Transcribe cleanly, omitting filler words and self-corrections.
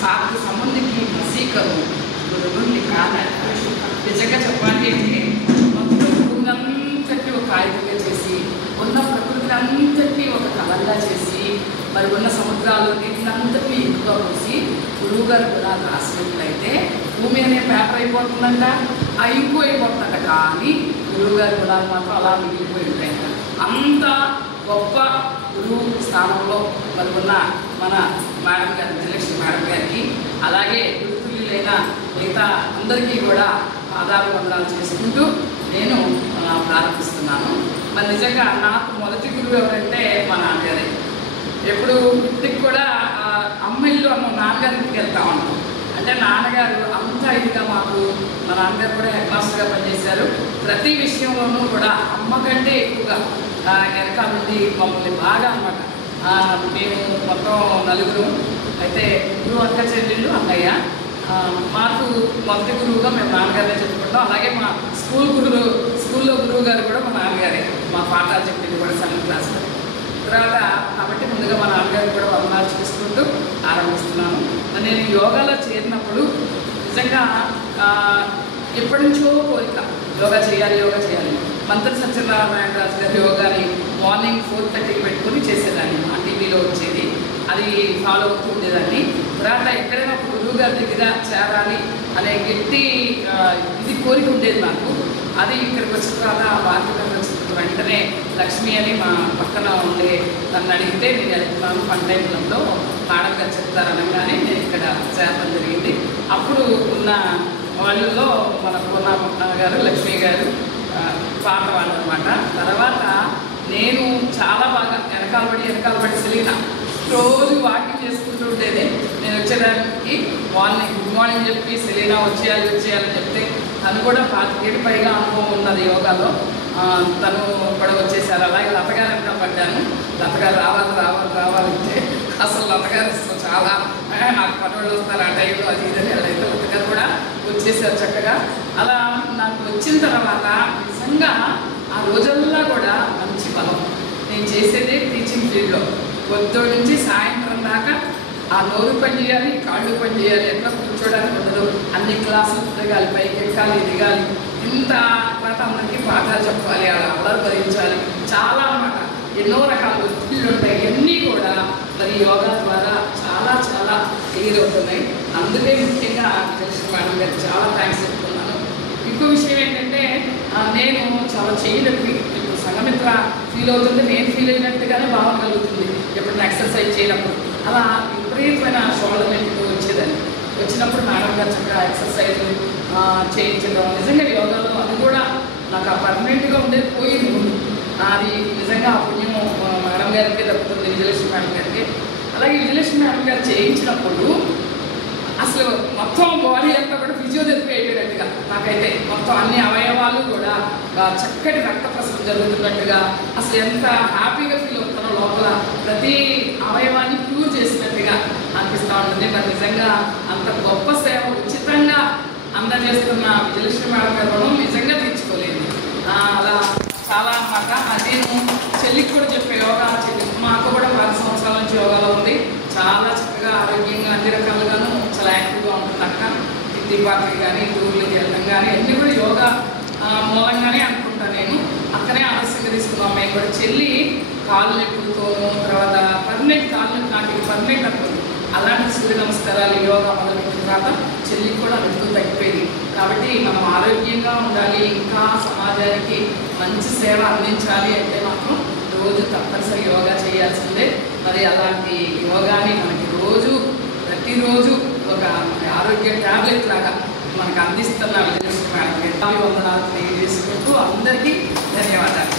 सात संबंधी की मसी करूँ गुरुनी काना निजंगा చెప్పాలి అంటే ప్రకృతినంతటి ఒక ఆయుధంగా చేసి ఉన్న ప్రకృతినంతటి ఒక కళగా చేసి మరి ఉన్న సముద్రాలు నీటినంతటి ఎక్కువగా పోసి గురువు గారు కూడా రాసినట్లయితే భూమి అనే పేపర్ అయిపోతుందంట ఆ ఇంకు అయిపోతుందంట కానీ గురువు గారు కూడా మాత్రం అలా మిగిలిపోయి ఉంటాయంట అంత గొప్ప గురువు స్థానంలో మరి ఉన్న మన మేడం గారు విజయలక్ష్మి మేడం గారికి అలాగే గురుతుల్యులైన మిగతా అందరికీ కూడా ఆధారవందనాలు చేసుకుంటూ నేను ప్రారంభిస్తున్నాను. మరి నిజంగా నాకు మొదటి గురువు ఎవరంటే మా నాన్నగారే. ఎప్పుడు ఇప్పటికి కూడా అమ్మాయిలు అమ్మ నాన్నగారికి వెళ్తా ఉంటాం. అంటే నాన్నగారు అంత ఇదిగా మాకు మా నాన్నగారు కూడా హెడ్ మాస్టర్గా పనిచేశారు. ప్రతి విషయంలోనూ కూడా అమ్మ కంటే ఎక్కువగా వెనకాల నుండి మమ్మల్ని బాగా అన్నమాట. మేము మొత్తం నలుగురు అయితే గురువు అక్క చెల్లెళ్ళు అన్నయ్య. మాకు మొదటి గురువుగా మేము నాన్నగారే చెప్పుకుంటాం. అలాగే మా స్కూల్లో గురువు గారు కూడా మా నాన్నగారే. మా పాఠాలు చెప్పింది కూడా 7th క్లాస్లో. తర్వాత కాబట్టి ముందుగా మా నాన్నగారు కూడా వందనాలు చేసుకుంటూ ఆరంభిస్తున్నాను. నేను యోగాలో చేరినప్పుడు నిజంగా ఎప్పటి నుంచో కోరిక యోగా చేయాలి. మంత్రి సత్యనారాయణ రాజు గారి యోగాని మార్నింగ్ 4:30కి పెట్టుకుని చేసేదాన్ని. మా టీవీలో వచ్చేది, అది ఫాలో అవుతూ ఉండేదాన్ని. తర్వాత ఎక్కడైనా ఒక గురువు గారి దగ్గర చేరాలి అనే గట్టి ఇది కోరిక ఉండేది నాకు. అది ఇక్కడికి వచ్చిన తర్వాత బాధ్యతకు వచ్చిన వెంటనే లక్ష్మి అని మా పక్కన ఉండే నన్ను అడిగితే నేను వెళ్తున్నాను పంటైపులంలో మేడం గారు చెప్తారనగానే నేను ఇక్కడ చేరడం జరిగింది. అప్పుడు ఉన్న వాళ్ళలో మన పూర్ణ గారు లక్ష్మి గారు పాట వాళ్ళు అనమాట. తర్వాత నేను చాలా బాగా వెనకాలబడి సెలీనా రోజు వాకింగ్ చేసుకుంటూ ఉండేది. నేను వచ్చేదానికి గుడ్ మార్నింగ్ చెప్పి సెలీనా వచ్చేయాలని చెప్తే తను కూడా 25 ఏళ్ళు పైగా అనుభవం ఉన్నది యోగాలో. తను కూడా వచ్చేసారు. అలాగే లతగారు వెనక పడ్డాను. లతగారు రావాలంటే అసలు లతగారు చాలా నాకు పనులు వస్తారు ఆ టైంలో అది ఇదని అయితే లతగారు కూడా వచ్చేసారు చక్కగా. అలా నాకు వచ్చిన తర్వాత నిజంగా ఆ రోజుల్లో కూడా మంచి బలం. నేను చేసేదే టీచింగ్ ఫీల్డ్లో పొద్దున్న నుంచి సాయంత్రం దాకా ఆ నోరు పని చేయాలి, కాళ్ళు పని చేయాలి, ఎట్లా కూర్చోడానికి ఉండదు. అన్ని క్లాసులు తిరగాలి, పైకి ఎక్కాలి, దిగాలి. ఇంత తర్వాత అందరికీ పాఠాలు చెప్పాలి, అల్లరి భరించాలి. చాలా అన్నమాట. ఎన్నో రకాల ఒత్తిళ్ళు ఉంటాయి. ఇవన్నీ కూడా మరి యోగా ద్వారా చాలా చాలా క్లియర్ అవుతున్నాయి. అందుకే ముఖ్యంగా విజయలక్ష్మి మేడం గారికి చాలా థ్యాంక్స్ చెప్తున్నాను. ఇంకో విషయం ఏంటంటే నేను చాలా చేయనప్పి ఇప్పుడు సంఘమిత్ర ఫీల్ అవుతుంది, నేను ఫీల్ అయినట్టుగానే భావన కలుగుతుంది ఎప్పుడైనా ఎక్సర్సైజ్ చేయనప్పుడు. అలా విపరీతమైన షోల్డర్ పెయింట్తో వచ్చేదాన్ని. వచ్చినప్పుడు మేడం గారు చక్కగా ఎక్సర్సైజ్ చేయించడం నిజంగా యోగాలో అది కూడా నాకు పర్మనెంట్గా ఉండేది పోయింది ముందు. అది నిజంగా ఆ పుణ్యం మేడం గారికి దక్కుతుంది, విజయలక్ష్మి మేడం గారికి. అలాగే విజయలక్ష్మి మేడం గారు చేయించినప్పుడు అసలు మొత్తం బాడీ అంతా కూడా ఫిజియోథెరపీ అయిపోయినట్టుగా నాకైతే మొత్తం అన్ని అవయవాలు కూడా చక్కటి రక్త ప్రసరణ జరుగుతున్నట్టుగా అసలు ఎంత హ్యాపీగా ఫీల్ అవుతానో లోపల ప్రతి అవయవాన్ని క్యూర్ చేసినట్టుగా అనిపిస్తూ ఉంటుంది. మరి నిజంగా అంత గొప్ప సేవ ఉచితంగా అందజేస్తున్న విజయలక్ష్మి మేడం గారు నిజంగా తీర్చుకోలేదు. అలా చాలా అన్నమాట. నేను చెల్లికి కూడా చెప్పే యోగా మాకు కూడా 10 సంవత్సరాల నుంచి యోగాలో ఉంది. చాలా చక్కగా ఆరోగ్యంగా అన్ని రకాలుగాను చాలా యాక్టివ్గా ఉంటుంది అక్క. హిందీ పాటలు కానీ టూర్లకి వెళ్ళడం కానీ అన్నీ కూడా యోగా మూలంగానే అనుకుంటాను. నేను అక్కడే ఆలస్యంగా తీసుకున్నాం. మేము కూడా చెల్లి కాళ్ళు నొప్పులతోనూ తర్వాత పర్మనెంట్ కాళ్ళు నాకు పర్మనెంట్ అనుకుంది. అలాంటి సూర్య నమస్కారాలు యోగా మొదలుపెట్టిన తర్వాత చెల్లికి కూడా నొప్పులు తగ్గిపోయింది. కాబట్టి మనం ఆరోగ్యంగా ఉండాలి, ఇంకా సమాజానికి మంచి సేవ అందించాలి అంటే మాత్రం రోజు తప్పనిసరి యోగా చేయాల్సిందే. మరి అలాంటి యోగాని మనకి ప్రతిరోజు ఒక ఆరోగ్య ట్యాబ్లెట్ లాగా మనకు అందిస్తున్న విజయలక్ష్మి మేడం గారికి వందనాలు తెలియజేసుకుంటూ అందరికీ ధన్యవాదాలు.